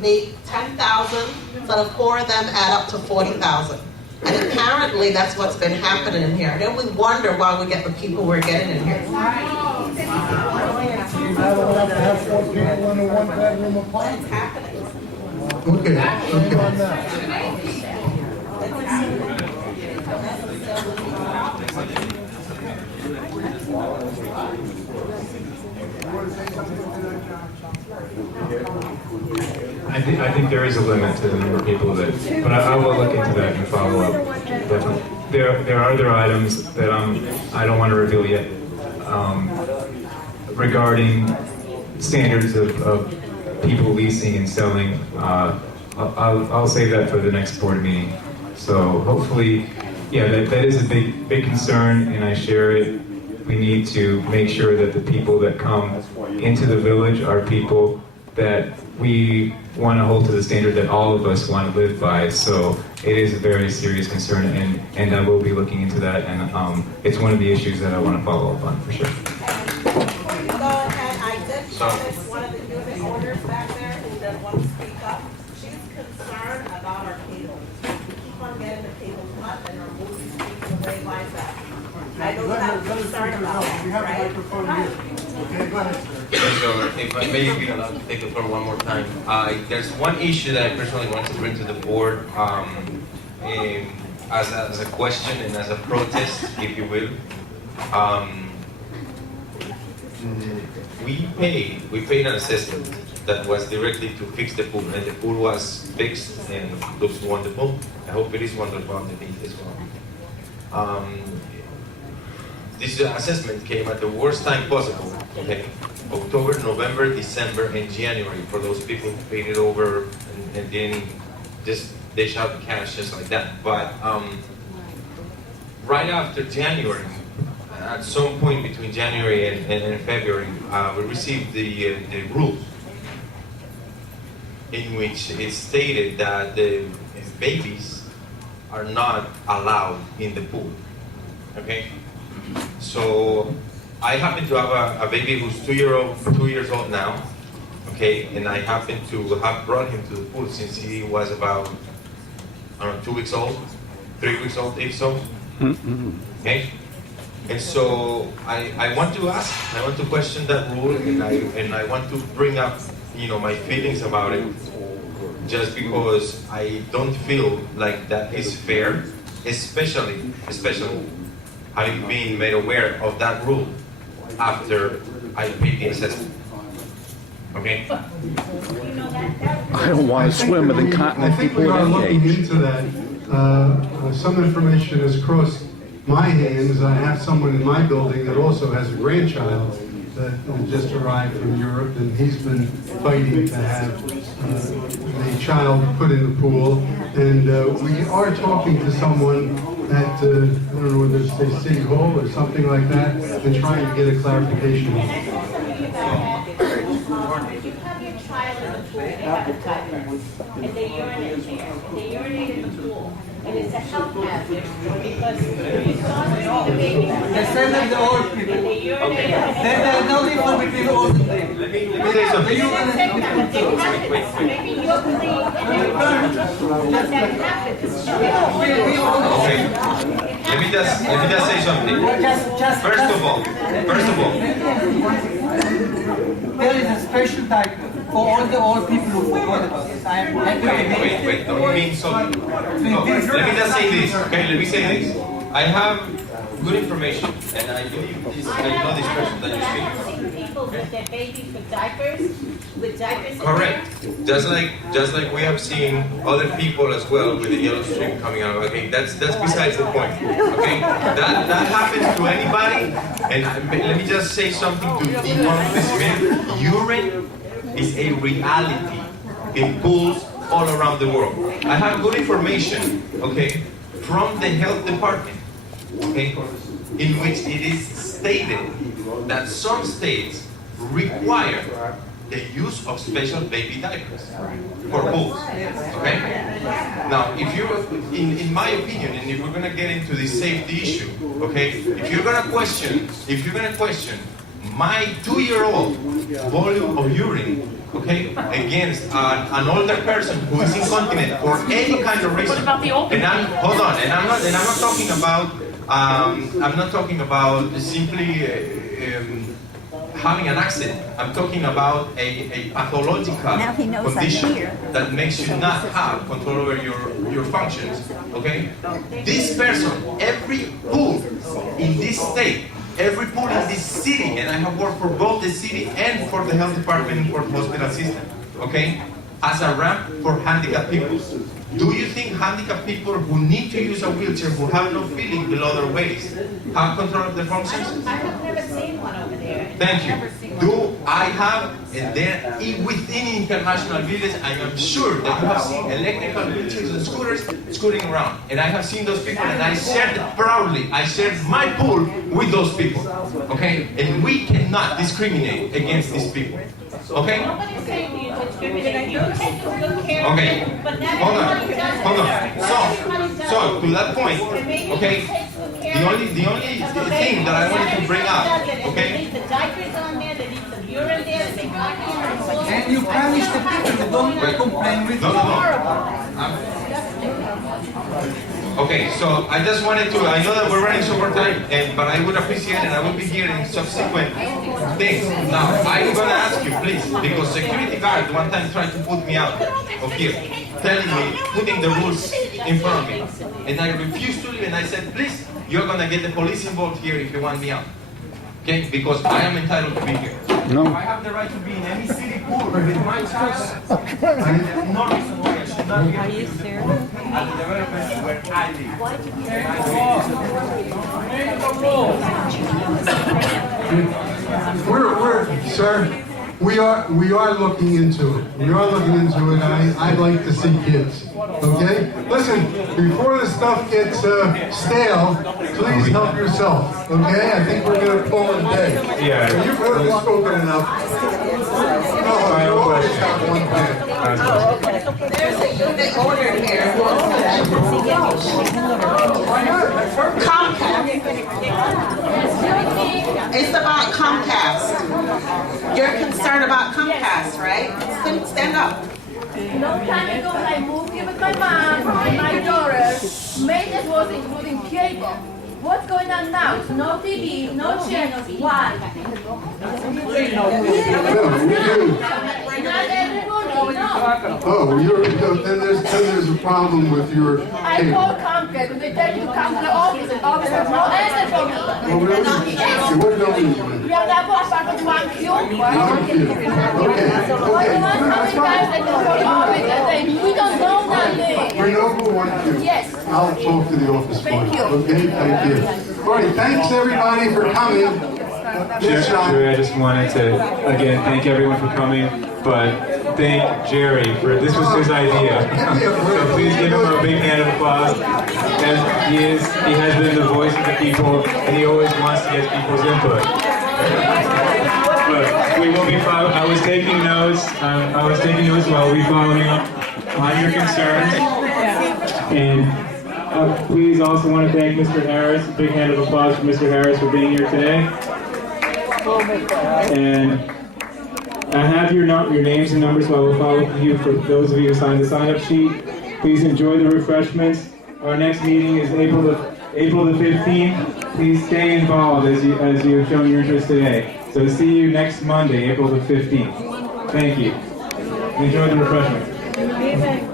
need 10,000, so the 4 of them add up to 40,000. And apparently that's what's been happening in here. And then we wonder why we get the people we're getting in here. I would have to have 4 people in a 1-bedroom apartment. What's happening? Okay, I think there is a limit to the number of people that, but I will look into that and follow up. Definitely. There are other items that I don't want to reveal yet regarding standards of people leasing and selling. I'll save that for the next board meeting. So hopefully, yeah, that is a big concern, and I share it. We need to make sure that the people that come into the village are people that we want to hold to the standard that all of us want to live by. So it is a very serious concern, and I will be looking into that, and it's one of the issues that I want to follow up on for sure. Before you go ahead, I did notice one of the unit owners back there who doesn't want to speak up. She's concerned about our cables. We keep on getting the cables cut and our movies taken away like that. I know you have concern about that, We have a right? microphone here. Okay, go ahead, sir. So if I may be allowed to take the floor one more time, there's one issue that I personally want to bring to the board as a question and as a protest, if you will. We paid an assessment that was directly to fix the pool, and the pool was fixed and looks wonderful. I hope it is wonderful underneath as well. This assessment came at the worst time possible, okay? October, November, December, and January for those people who paid it over and didn't just dish out the cash just like that. But right after January, at some point between January and February, we received the rules in which it stated that the babies are not allowed in the pool, okay? So I happen to have a baby who's 2 years old now, okay, and I happen to have brought him to the pool since he was about, I don't know, 2 weeks old, 3 weeks old, if so, okay. And so I want to question that rule, and I want to bring up, my feelings about it, just because I don't feel like that is fair, especially having been made aware of that rule after I paid the assessment. Okay? I don't want to swim with I incontinent think people we are at any looking age. into that. Some information has crossed my hands. I have someone in my building that also has a grandchild that just arrived from Europe, and he's been fighting to have a child put in the pool. And we are talking to someone at, I don't know whether it's the City Hall or something like that, and trying to get a clarification. If you have your child in the pool, they have a diaper, and they urinate there, and they urinate in the pool, and it's a health hazard, because you can't see the baby. The same as the old people. And they urinate. There's no difference between all of them. Let me say something. Maybe you believe that that happens. Okay. Let me just say something. First of all, There is a special diaper for all the old people who forgot about this. I am happy to make wait, don't you mean something? No, let me just say this, okay? Let me say this. I have good information, and I believe this, I know this person that you speak. I have seen people with their babies with diapers in Correct. there. Just like we have seen other people as well with the yellow stream coming out. Okay, that's besides the point. Okay, that happens to anybody. And let me just say something to debunk this myth. Urine is a reality in pools all around the world. I have good information, okay, from the health department, okay, in which it is stated that some states require the use of special baby diapers for pools. Okay? Now, if you, in my opinion, and if we're gonna get into the safety issue, okay, if you're gonna question my 2-year-old volume of urine, okay, against an older person who is incontinent for any kind of reason. And hold on, and I'm not talking about simply having an accident. I'm talking about a pathological condition that makes you not have control over your functions. Okay? This person, every pool in this state, every pool in this city, and I have worked for both the city and for the health department and for the hospital system, okay, as a ramp for handicapped people. Do you think handicapped people who need to use a wheelchair, who have no feeling below their waist, have control of their functions? I have never seen one over there. Thank you. Do I have, and then within International Village, I am sure that you have seen electrical wheelchairs and scooters scooting around. And I have seen those people, and I shared proudly, I shared my pool with those people. Okay? And we cannot discriminate against these people. Okay? Nobody's saying you discriminate. You take good care of Okay. it, but not Hold on. everybody does Hold it. on. So to that point, okay, the only thing that I wanted to bring up, okay? They leave the diapers on there, they leave the urine there, they knock on the floor. And you punish the people who don't complain with No, you. no, no. Okay, so I just wanted to, I know that we're running short time, but I would appreciate it, and I will be here in subsequent things. Now, I'm gonna ask you, please, because security guard one time tried to put me out of here, telling me, putting the rules in front of me. And I refused to leave, and I said, please, you're gonna get the police involved here if you want me out. Okay, because I am entitled to be here. No. I have the right to be in any city pool with my child. I have no reason why I should not be able to use the pool at the development where I live. Sir, we are looking into it. We are looking into it. I'd like to see kids. Okay? Listen, before the stuff gets stale, please help yourself. Okay? I think we're going to call it a day. Yeah. You've already spoken enough. No, you always have one thing. There's a unit order here. Comcast. It's about Comcast. You're concerned about Comcast, right? Stand up. Long time ago, when I moved here with my mom and my daughter, maintenance was including cable. What's going on now? No TV, no channels. Why? Yeah, we do. Not everybody, no. Oh, then there's a problem with your I cable. called Comcast, and they tell you to come to the office, and office has no answer for me. Oh, really? What number is it? We are not going back to 1Q. Okay. But the one coming guys, they go to the office, and they, we don't know nothing. We know who wants you. Yes. I'll talk to the office for Thank you. Okay, thank you. All right, thanks everybody for coming. Good shot. Jerry, I just wanted to, again, thank everyone for coming, but thank Jerry for, this was his idea. So please give him a big hand of applause. As he has been the voice of the people, and he always wants to get people's input. But we will be following, I was taking notes while we following up on your concerns. And please also want to thank Mr. Harris, a big hand of applause for Mr. Harris for being here today. And I have your names and numbers, so I will follow up with you for those of you who signed the sign-up sheet. Please enjoy the refreshments. Our next meeting is April the 15th. Please stay involved as you have shown your interest today. So see you next Monday, April the 15th. Thank you. Enjoy the refreshments.